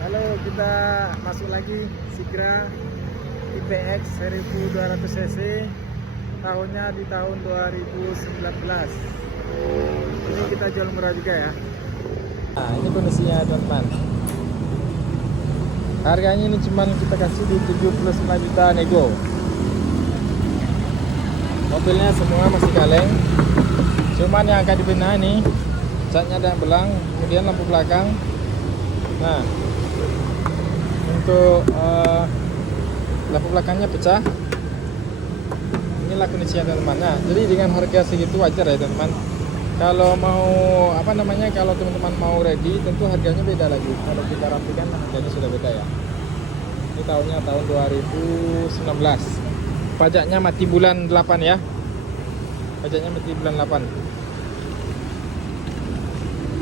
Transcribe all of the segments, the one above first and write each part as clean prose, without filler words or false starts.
Halo, kita masuk lagi Sigra IPX 1200 cc, tahunnya di tahun 2019. Ini kita jual murah juga ya. Nah, ini kondisinya teman-teman. Harganya ini cuman kita kasih di 79 juta nego. Mobilnya semua masih kaleng, cuman yang akan dibenahi nih catnya ada yang belang, kemudian lampu belakang. Nah, untuk lampu belakangnya pecah. Inilah kondisinya teman-teman. Nah, jadi dengan harga segitu wajar ya teman-teman. Kalau mau kalau teman-teman mau ready, tentu harganya beda lagi. Kalau kita rapikan harganya sudah beda ya. Ini tahunnya tahun 2019. Pajaknya mati bulan 8 ya. Pajaknya mati bulan 8.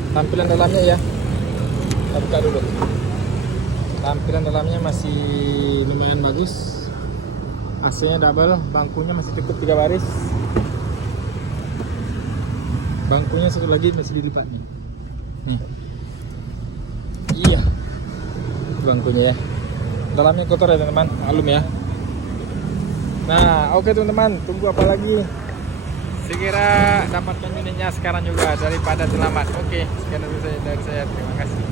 Tampilan dalamnya ya, kita buka dulu. Tampilan dalamnya masih lumayan bagus. AC-nya double, bangkunya masih cukup 3 baris. Bangkunya satu lagi masih dilipat nih. Nih. Iya. Bangkunya ya. Dalamnya kotor ya teman-teman, maklum ya. Nah, oke teman-teman, tunggu apa lagi? Segera dapatkan unitnya sekarang juga daripada terlambat. Oke, sekian dari saya. Terima kasih.